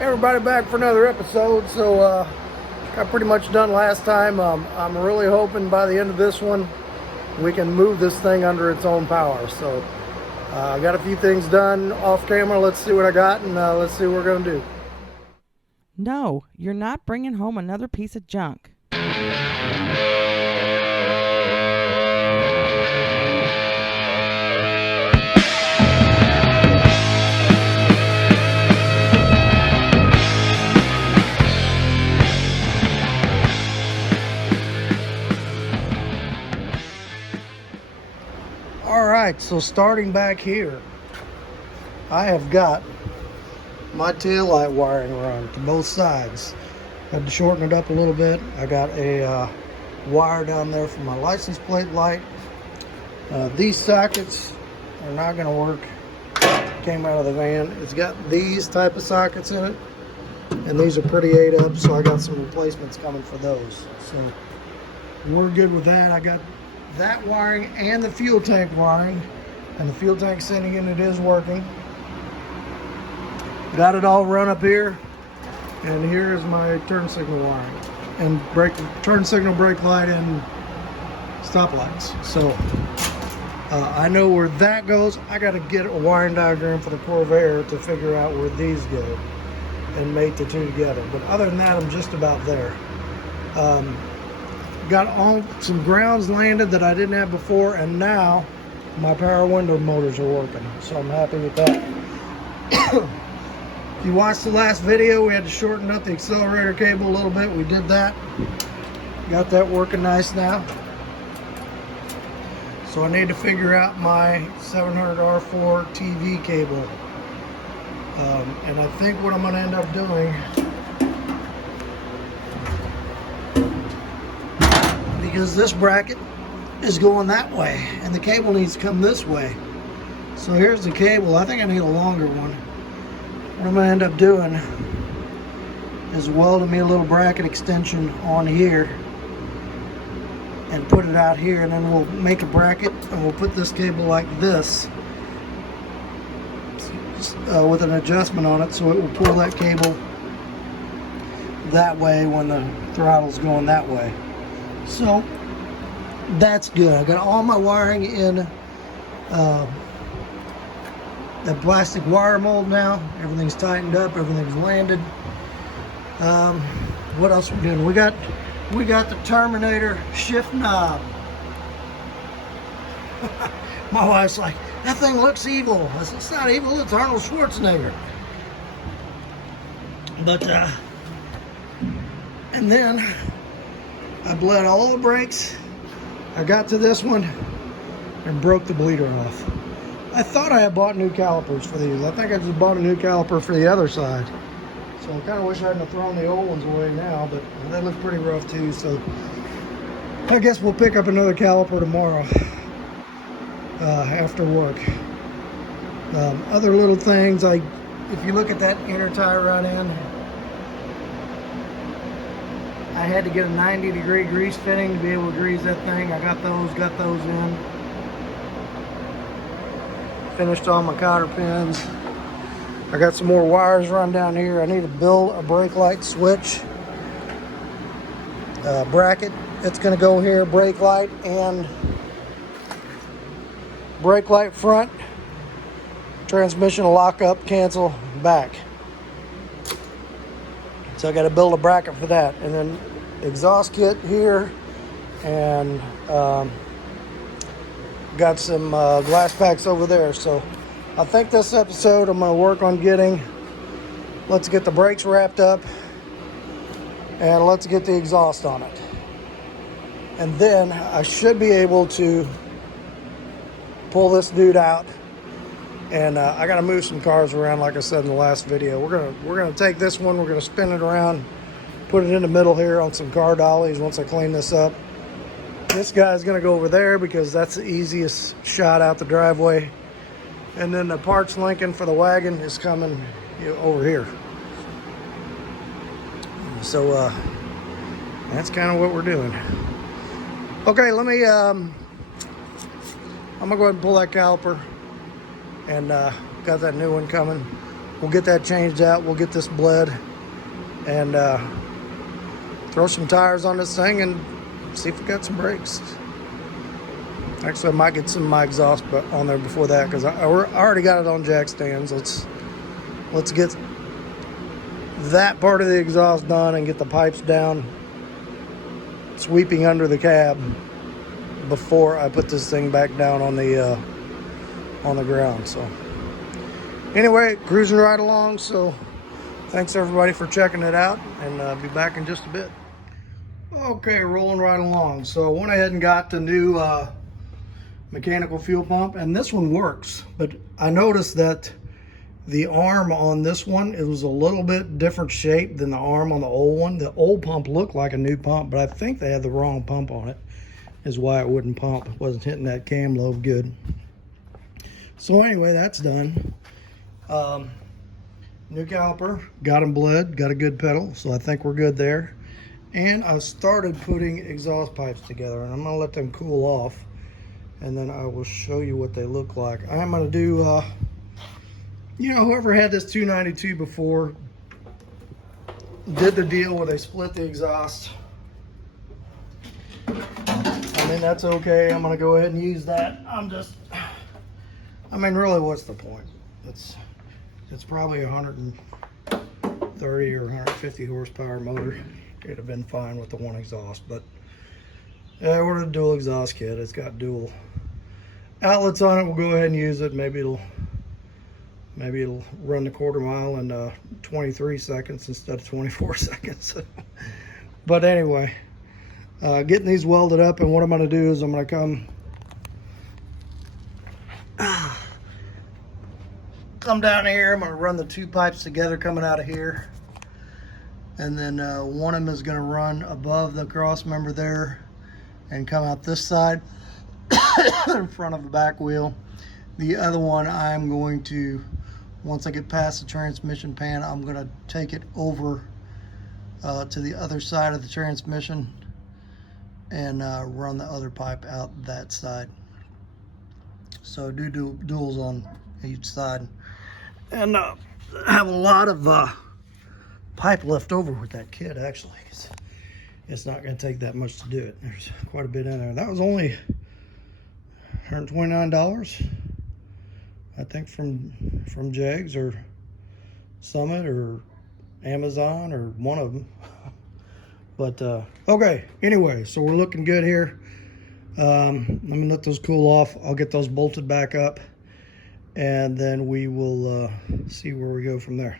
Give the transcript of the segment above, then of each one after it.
Everybody back for another episode. So got pretty much done last time. I'm really hoping by the end of this one we can move this thing under its own power. So I got a few things done off camera. Let's see what I got, and let's see what we're gonna do. No, you're not bringing home another piece of junk. Alright, so starting back here, I have got my taillight wiring run to both sides. Had to shorten it up a little bit. I got a wire down there for my license plate light. These sockets are not going to work. Came out of the van. It's got these type of sockets in it, and these are pretty ate up, so I got some replacements coming for those. So we're good with that. I got that wiring and the fuel tank wiring, and the fuel tank sending unit is working. Got it all run up here, and here's my turn signal wiring and turn signal, brake light, and stop lights. So I know where that goes. I got to get a wiring diagram for the Corvair to figure out where these go and mate the two together. But other than that, I'm just about there. Got all some grounds landed that I didn't have before, and now my power window motors are working, so I'm happy with that. If you watched the last video, we had to shorten up the accelerator cable a little bit. We did that. Got that working nice now. So I need to figure out my 700R4 TV cable. And I think what I'm going to end up doing, because this bracket is going that way and the cable needs to come this way. So here's the cable. I think I need a longer one. What I'm going to end up doing is welding me a little bracket extension on here and put it out here, and then we'll make a bracket and we'll put this cable like this with an adjustment on it, so it will pull that cable that way when the throttle's going that way. So that's good. I got all my wiring in the plastic wire mold now. Everything's tightened up, everything's landed. What else are we doing? We got the Terminator shift knob. My wife's like, that thing looks evil. I said, it's not evil, it's Arnold Schwarzenegger. But and then I bled all the brakes. I got to this one and broke the bleeder off. I thought I had bought new calipers for these. I think I just bought a new caliper for the other side. So I kind of wish I hadn't have thrown the old ones away now, but they look pretty rough too. So I guess we'll pick up another caliper tomorrow after work. Other little things, like if you look at that inner tire run in, I had to get a 90-degree grease fitting to be able to grease that thing. I got those in. Finished all my cotter pins. I got some more wires run down here. I need to build a brake light switch bracket. It's going to go here, brake light and brake light front, transmission lock up, cancel, back. So I got to build a bracket for that, and then exhaust kit here, and got some glass packs over there. So I think this episode I'm going to work on let's get the brakes wrapped up and let's get the exhaust on it, and then I should be able to pull this dude out. And I got to move some cars around, like I said in the last video. We're gonna take this one, we're gonna spin it around, put it in the middle here on some car dollies once I clean this up. This guy's gonna go over there because that's the easiest shot out the driveway. And then the parts linking for the wagon is coming over here. So that's kind of what we're doing. Okay, I'm gonna go ahead and pull that caliper, and got that new one coming. we'll get that changed out. We'll get this bled and throw some tires on this thing and see if we got some brakes. Actually, I might get some of my exhaust on there before that because I already got it on jack stands. Let's get that part of the exhaust done and get the pipes down, sweeping under the cab before I put this thing back down on the ground. So anyway, cruising right along. So thanks everybody for checking it out, and be back in just a bit. Okay, rolling right along. So I went ahead and got the new mechanical fuel pump, and this one works, but I noticed that the arm on this one, it was a little bit different shape than the arm on the old one. The old pump looked like a new pump, but I think they had the wrong pump on it, is why it wouldn't pump. It wasn't hitting that cam lobe good. So anyway, that's done. New caliper, got them bled, got a good pedal, so I think we're good there. And I started putting exhaust pipes together, and I'm gonna let them cool off, and then I will show you what they look like. I'm gonna do, you know, whoever had this 292 before did the deal where they split the exhaust. I mean, that's okay. I'm gonna go ahead and use that. I mean, really, what's the point? It's probably 130 or 150 horsepower motor. It'd have been fine with the one exhaust, but I ordered a dual exhaust kit. It's got dual outlets on it. We'll go ahead and use it. Maybe it'll run the quarter mile in 23 seconds instead of 24 seconds. But anyway, getting these welded up, and what I'm going to do is I'm going to come down here. I'm going to run the two pipes together coming out of here, and then one of them is going to run above the cross member there and come out this side in front of the back wheel. The other one, I'm going to, once I get past the transmission pan, I'm going to take it over to the other side of the transmission and run the other pipe out that side. So do duals on each side, and have a lot of pipe left over with that kit. Actually, it's not going to take that much to do it. There's quite a bit in there. That was only $129, I think, from Jags or Summit or Amazon or one of them. But okay, anyway, so we're looking good here. Let me let those cool off. I'll get those bolted back up, and then we will see where we go from there.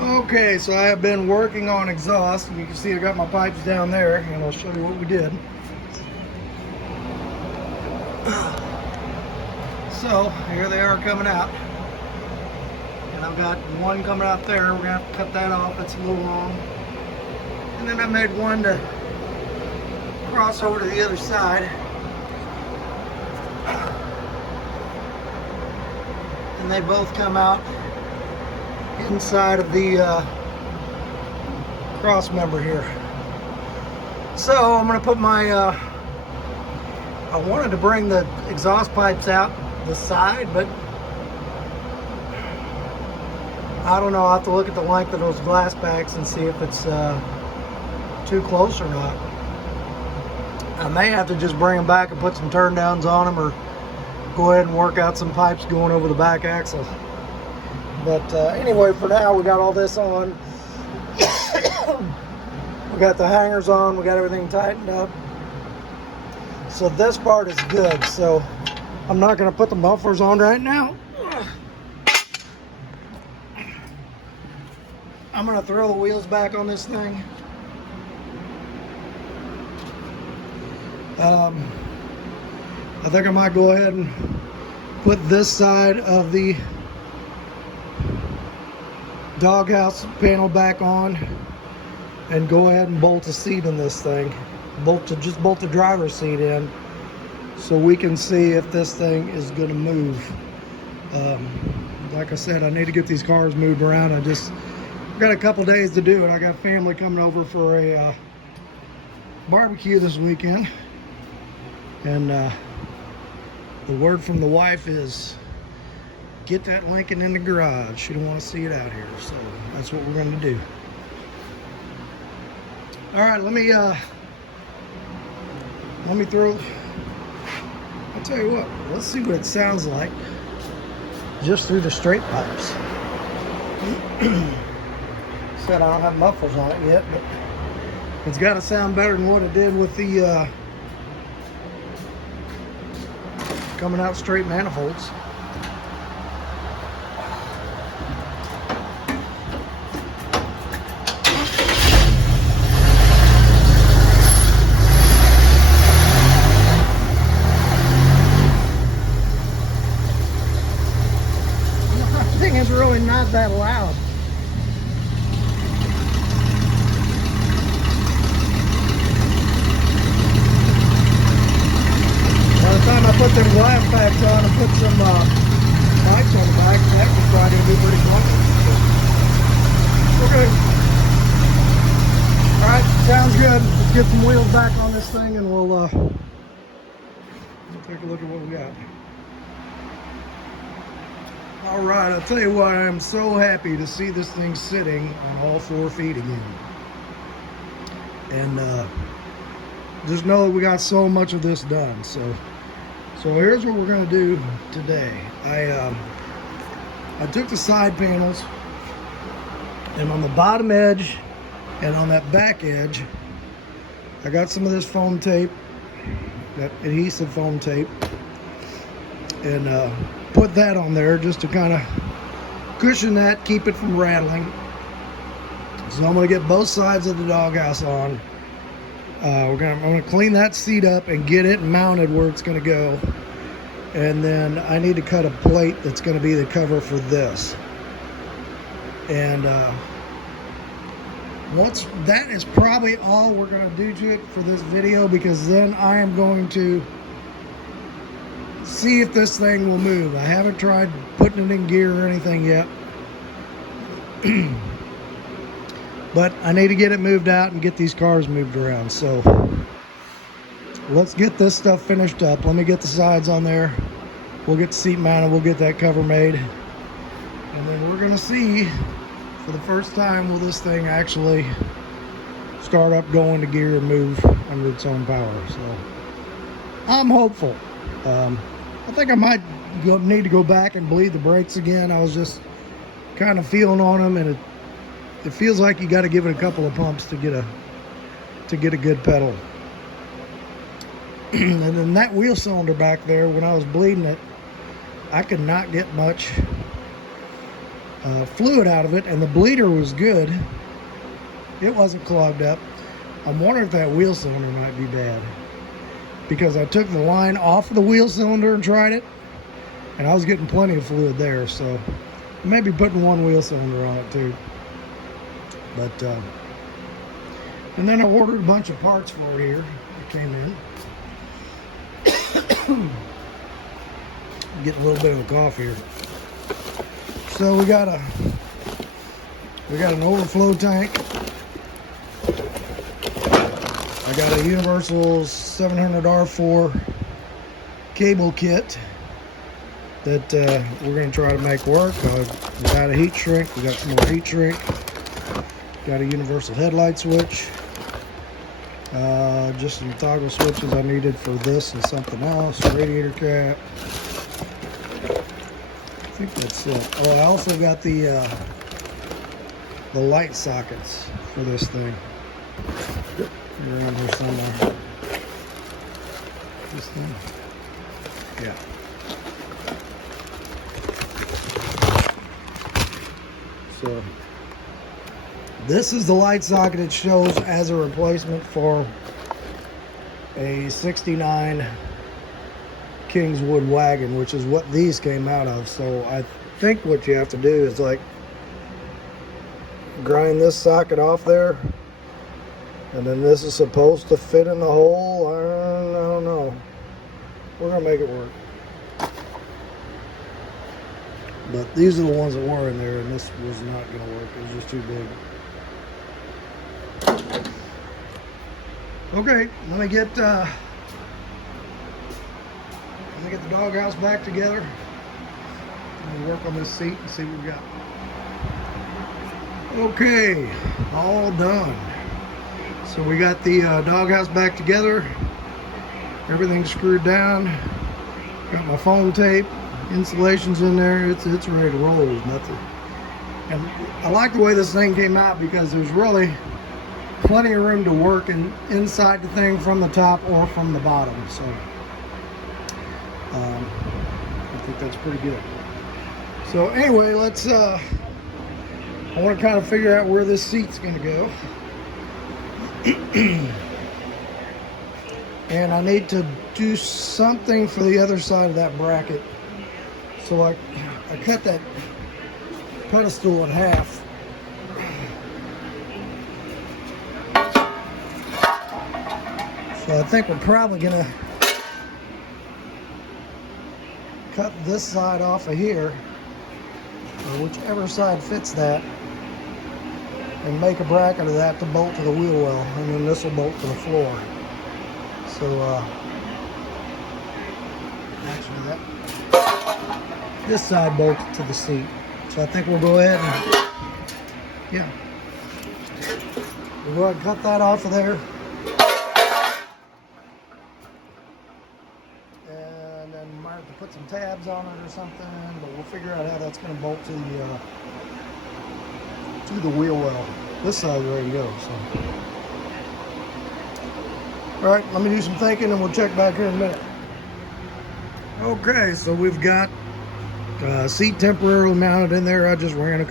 Okay, so I have been working on exhaust, and you can see I got my pipes down there, and I'll show you what we did. So here they are coming out, and I've got one coming out there. We're gonna have to cut that off. It's a little long, and then I made one to cross over to the other side, and they both come out inside of the cross member here. So I'm gonna put my I wanted to bring the exhaust pipes out the side, but I don't know. I'll have to look at the length of those glass backs and see if it's too close or not. I may have to just bring them back and put some turn downs on them, or go ahead and work out some pipes going over the back axle. But anyway, for now, we got all this on. We got the hangers on. We got everything tightened up. So this part is good. So I'm not going to put the mufflers on right now. I'm going to throw the wheels back on this thing. I think I might go ahead and put this side of the doghouse panel back on and go ahead and bolt a seat in this thing. Just bolt the driver's seat in so we can see if this thing is going to move. Like I said, I need to get these cars moved around. I've got a couple days to do it. I got family coming over for a barbecue this weekend, and the word from the wife is get that Lincoln in the garage. She don't want to see it out here, so that's what we're going to do. All right, let me throw. I'll tell you what. Let's see what it sounds like just through the straight pipes. Said I don't have mufflers on it yet, but it's got to sound better than what it did with the coming out straight manifolds. The thing is really not that loud. By the time I put them glass packs on and put some lights on the back, that was probably going to be pretty funky. Okay. Alright, sounds good. Let's get some wheels back on this thing and we'll take a look at what we got. Alright, I'll tell you what, I am so happy to see this thing sitting on all 4 feet again. And just know that we got so much of this done. So here's what we're going to do today. I took the side panels, and on the bottom edge and on that back edge, I got some of this foam tape, that adhesive foam tape, and put that on there just to kind of cushion that, keep it from rattling. So I'm going to get both sides of the doghouse on. I'm going to clean that seat up and get it mounted where it's going to go. And then I need to cut a plate that's going to be the cover for this. And once that is probably all we're going to do to it for this video, because then I am going to see if this thing will move. I haven't tried putting it in gear or anything yet. But I need to get it moved out and get these cars moved around. So let's get this stuff finished up. Let me get the sides on there. We'll get the seat mounted. We'll get that cover made. And then we're going to see for the first time will this thing actually start up, go into gear, and move under its own power. So I'm hopeful. I think I might need to go back and bleed the brakes again. I was just kind of feeling on them, and it feels like you got to give it a couple of pumps to get a good pedal. And then that wheel cylinder back there, when I was bleeding it, I could not get much fluid out of it, and the bleeder was good. It wasn't clogged up. I'm wondering if that wheel cylinder might be bad, because I took the line off of the wheel cylinder and tried it, and I was getting plenty of fluid there. So maybe putting one wheel cylinder on it too. But and then I ordered a bunch of parts for it here that came in. Getting a little bit of a cough here. So we got an overflow tank. I got a Universal 700R4 cable kit that we're going to try to make work. We got a heat shrink. We got some more heat shrink. Got a universal headlight switch. Just some toggle switches I needed for this and something else. Radiator cap. I think that's it. Oh, I also got the light sockets for this thing. They're around here somewhere. This thing. Yeah. So this is the light socket it shows as a replacement for a 69 Kingswood wagon, which is what these came out of. So I think what you have to do is like grind this socket off there, and then this is supposed to fit in the hole. I don't know. We're gonna make it work. But these are the ones that were in there, and this was not gonna work. It was just too big. Okay, let me get the doghouse back together. We'll work on this seat and see what we got. Okay, all done. So we got the doghouse back together. Everything's screwed down. Got my foam tape, insulation's in there. It's ready to roll. There's nothing. And I like the way this thing came out because there's really plenty of room to work inside the thing from the top or from the bottom. So I think that's pretty good. So anyway, let's I want to kind of figure out where this seat's going to go. And I need to do something for the other side of that bracket. So I cut that pedestal in half. So I think we're probably gonna cut this side off of here, or whichever side fits that, and make a bracket of that to bolt to the wheel well, and then this will bolt to the floor. So actually this side bolts to the seat. So I think we'll go ahead and we'll go ahead and cut that off of there. And then we might have to put some tabs on it or something, but we'll figure out how that's going to bolt to the wheel well. This side's ready to go. So, all right, let me do some thinking and we'll check back here in a minute. Okay, so we've got seat temporarily mounted in there. I just ran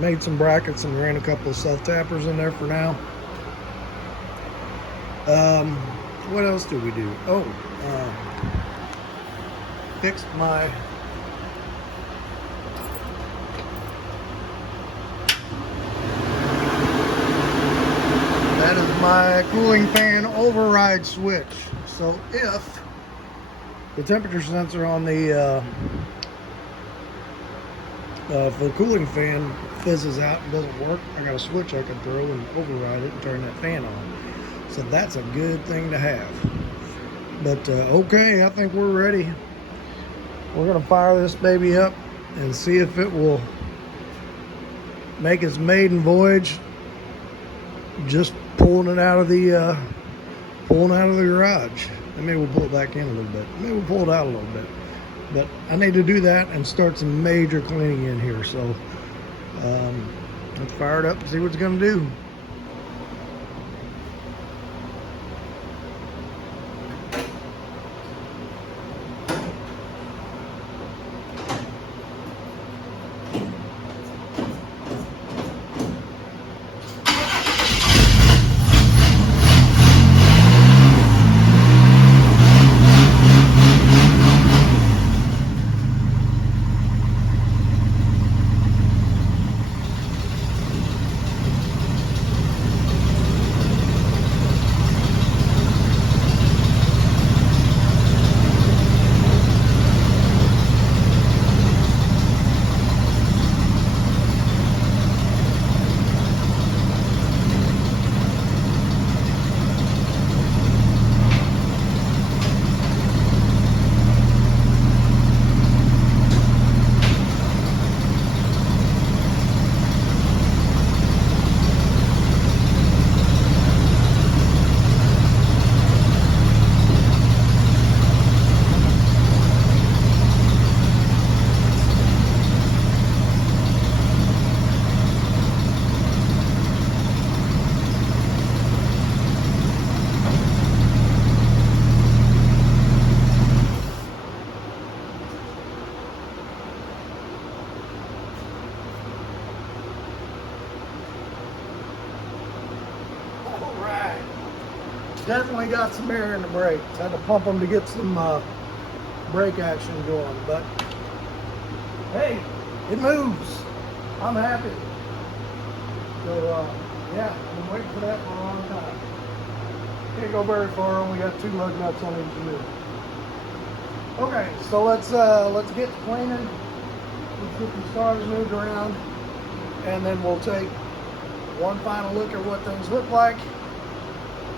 made some brackets and ran a couple of self-tappers in there for now. What else do we do? Fixed my that is my cooling fan override switch. So if the temperature sensor on the for the cooling fan fizzes out and doesn't work, I got a switch I can throw and override it and turn that fan on. So that's a good thing to have. But okay, I think we're ready. We're gonna fire this baby up and see if it will make its maiden voyage, just pulling it out of the garage. And maybe we'll pull it back in a little bit. Maybe we'll pull it out a little bit. But I need to do that and start some major cleaning in here. So let's fire it up and see what it's gonna do. Definitely got some air in the brakes. Had to pump them to get some brake action going, but hey, it moves. I'm happy. So yeah, I've been waiting for that for a long time. Can't go very far. Only got 2 lug nuts on each wheel. Okay, so let's get to cleaning. Let's get the stars moved around, and then we'll take one final look at what things look like.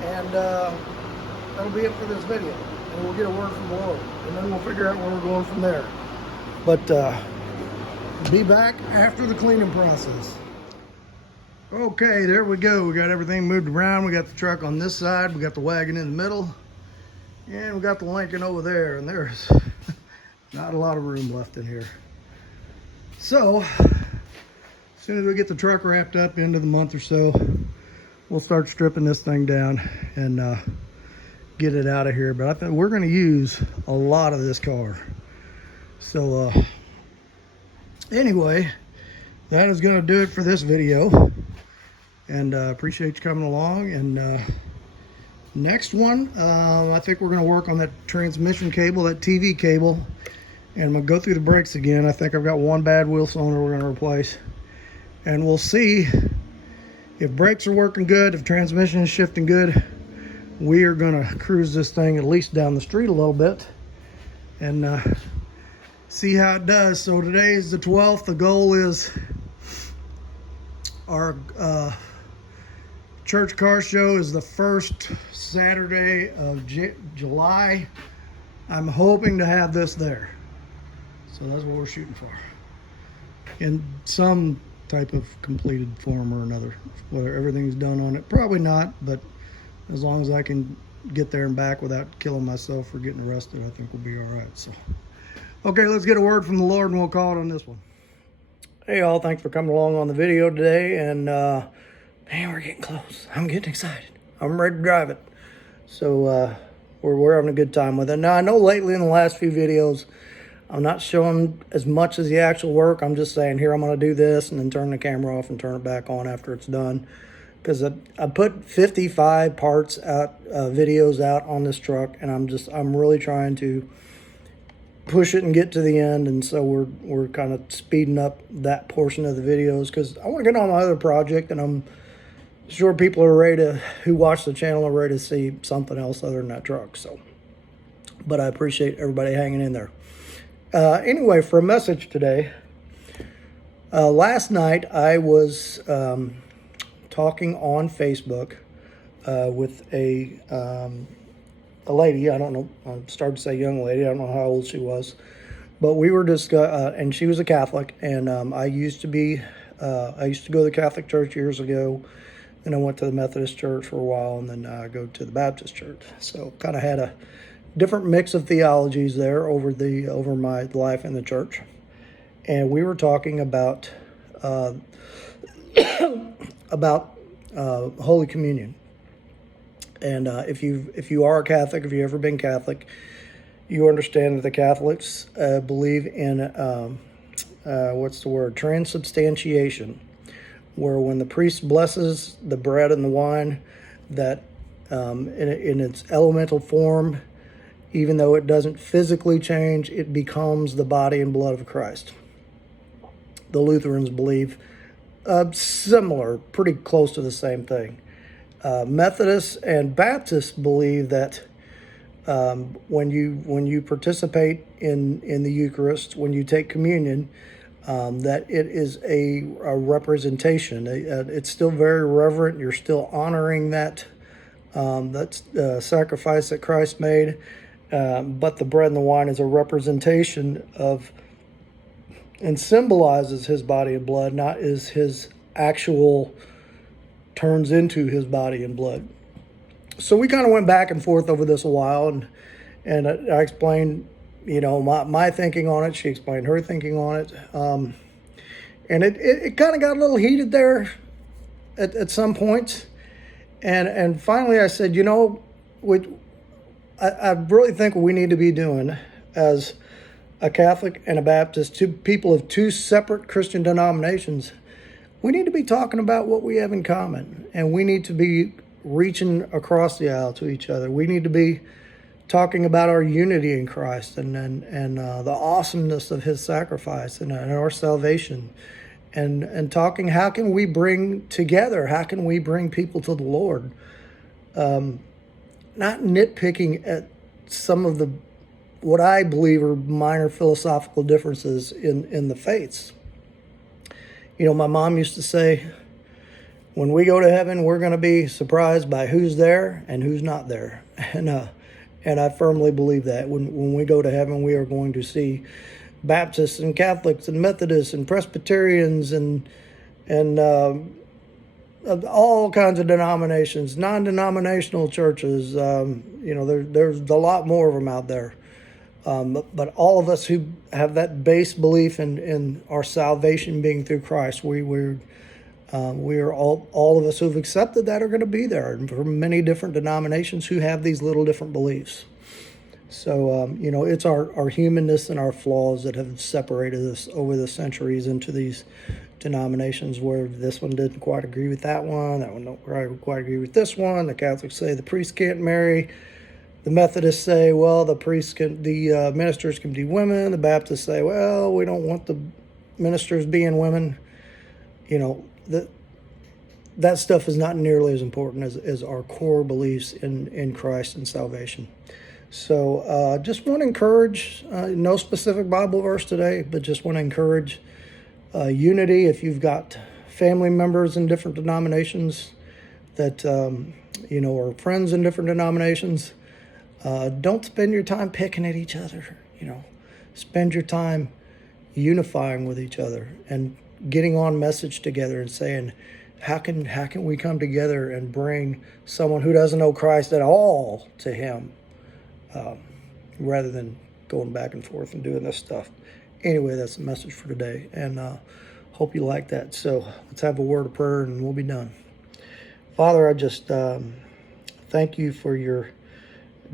And that'll be it for this video. And we'll get a word from the Lord. And then we'll figure out where we're going from there. But Be back after the cleaning process. Okay, there we go. We got everything moved around. We got the truck on this side. We got the wagon in the middle. And we got the Lincoln over there. And there's not a lot of room left in here. So, as soon as we get the truck wrapped up into the month or so, we'll start stripping this thing down and get it out of here. But I think we're going to use a lot of this car. So, anyway, that is going to do it for this video. And appreciate you coming along. And next one, I think we're going to work on that transmission cable, that TV cable. And I'm going to go through the brakes again. I think I've got one bad wheel cylinder we're going to replace. And we'll see if brakes are working good, if transmission is shifting good. We are going to cruise this thing at least down the street a little bit and see how it does. So today is the 12th. The goal is our church car show is the first Saturday of July. I'm hoping to have this there. So that's what we're shooting for. In some type of completed form or another. Whether everything's done on it, probably not, but as long as I can get there and back without killing myself or getting arrested, I think we'll be all right. So, okay, let's get a word from the Lord and we'll call it on this one. Hey all, thanks for coming along on the video today. And man, we're getting close. I'm getting excited. I'm ready to drive it. So we're having a good time with it. Now I know lately in the last few videos, I'm not showing as much as the actual work. I'm just saying, here, I'm going to do this and then turn the camera off and turn it back on after it's done. Because I put 55 parts out, videos out on this truck, and I'm really trying to push it and get to the end. And so we're kind of speeding up that portion of the videos because I want to get on my other project, and I'm sure people are who watch the channel are ready to see something else other than that truck. So, but I appreciate everybody hanging in there. Anyway, for a message today, last night I was talking on Facebook with a lady. I don't know, I started to say young lady, I don't know how old she was, but we were and she was a Catholic, and I used to go to the Catholic church years ago, then I went to the Methodist church for a while, and then I go to the Baptist church. So kind of had a different mix of theologies there over my life in the church. And we were talking about Holy Communion. And if you are a Catholic, if you've ever been Catholic, you understand that the Catholics believe in transubstantiation, where when the priest blesses the bread and the wine, that in its elemental form, even though it doesn't physically change, it becomes the body and blood of Christ. The Lutherans believe similar, pretty close to the same thing. Methodists and Baptists believe that when you participate in the Eucharist, when you take communion, that it is a representation. It's still very reverent. You're still honoring that sacrifice that Christ made. But the bread and the wine is a representation of and symbolizes his body and blood, not is his actual turns into his body and blood. So we kind of went back and forth over this a while, and I explained, my thinking on it. She explained her thinking on it. And it kind of got a little heated there at some point. And finally I said, I really think what we need to be doing as a Catholic and a Baptist, two people of two separate Christian denominations, we need to be talking about what we have in common, and we need to be reaching across the aisle to each other. We need to be talking about our unity in Christ and the awesomeness of his sacrifice and our salvation, and talking how can we bring together, how can we bring people to the Lord. Not nitpicking at some of what I believe are minor philosophical differences in the faiths. My mom used to say, when we go to heaven, we're going to be surprised by who's there and who's not there. And I firmly believe that when we go to heaven, we are going to see Baptists and Catholics and Methodists and Presbyterians and of all kinds of denominations, non-denominational churches. There's a lot more of them out there. But all of us who have that base belief in our salvation being through Christ, we are all of us who've accepted that are going to be there, and from many different denominations who have these little different beliefs. So, it's our humanness and our flaws that have separated us over the centuries into these denominations where this one didn't quite agree with that one don't quite agree with this one. The Catholics say the priest can't marry. The Methodists say, well, the ministers can be women. The Baptists say, well, we don't want the ministers being women. That stuff is not nearly as important as our core beliefs in Christ and salvation. So just want to encourage, no specific Bible verse today, but just want to encourage unity. If you've got family members in different denominations that, are friends in different denominations, don't spend your time picking at each other. Spend your time unifying with each other and getting on message together and saying, how can we come together and bring someone who doesn't know Christ at all to him, rather than going back and forth and doing this stuff. Anyway, that's the message for today, and hope you like that. So let's have a word of prayer and we'll be done. Father, I just thank you for your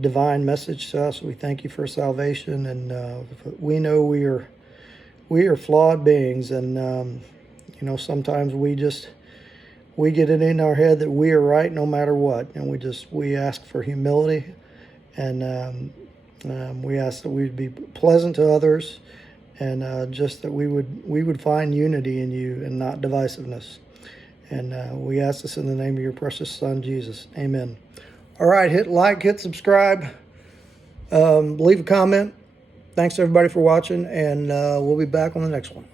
divine message to us. We thank you for salvation, and we know we are flawed beings, and sometimes we get it in our head that we are right no matter what, and we ask for humility, and we ask that we'd be pleasant to others, and just that we would find unity in you and not divisiveness. And we ask this in the name of your precious Son, Jesus. Amen. All right, hit like, hit subscribe, leave a comment. Thanks everybody for watching, and we'll be back on the next one.